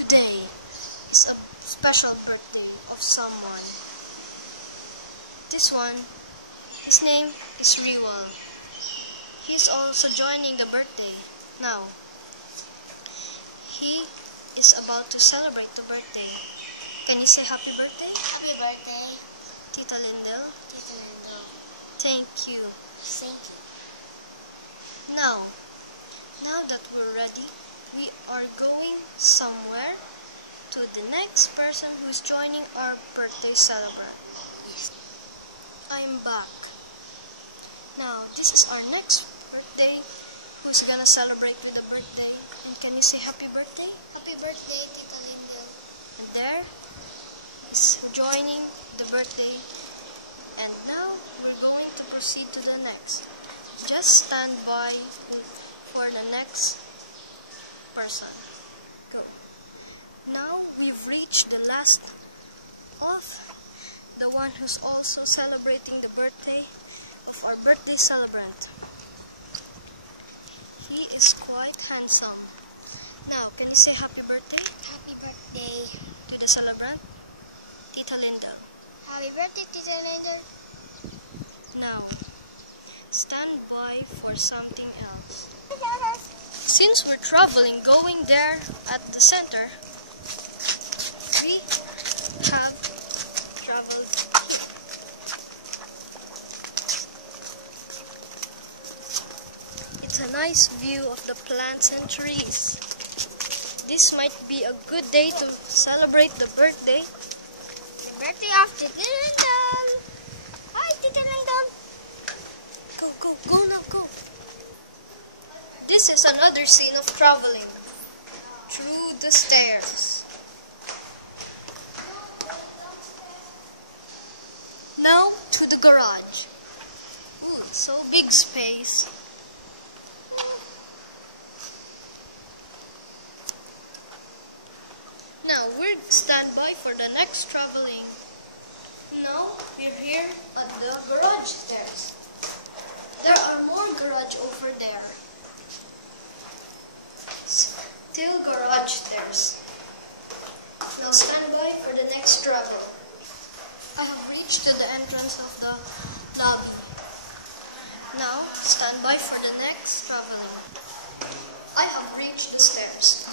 Today is a special birthday of someone. This one, his name is Riwal. He is also joining the birthday now. He is about to celebrate the birthday. Can you say happy birthday? Happy birthday, Tita Lindell? Tita Lindo. Thank you. Thank you. Now that we're ready, we are going somewhere to the next person who's joining our birthday celebrant. Yes. I'm back. Now, this is our next birthday who's gonna celebrate with a birthday. And can you say happy birthday? Happy birthday, Tita Lindo. And there is joining the birthday. And now we're going to proceed to the next. Just stand by for the next person. Go. Now we've reached the last of the one who's also celebrating the birthday of our birthday celebrant. He is quite handsome. Now, can you say happy birthday Happy birthday. to the celebrant? Tita Lindell. Happy birthday, Tita Lindo. Now, stand by for something else. Since we're traveling, going there at the center, we have traveled here. It's a nice view of the plants and trees. This might be a good day to celebrate the birthday. The birthday of Tita Lindo. Hi, Tita Lindo. Go now, go. This is another scene of traveling through the stairs. Now to the garage. Ooh, it's so big space. Now we're stand by for the next traveling. Now we're here at the garage stairs. There are more garage over there. Still garage stairs. Now stand by for the next travel. I have reached to the entrance of the lobby. Now stand by for the next traveling. I have reached the stairs.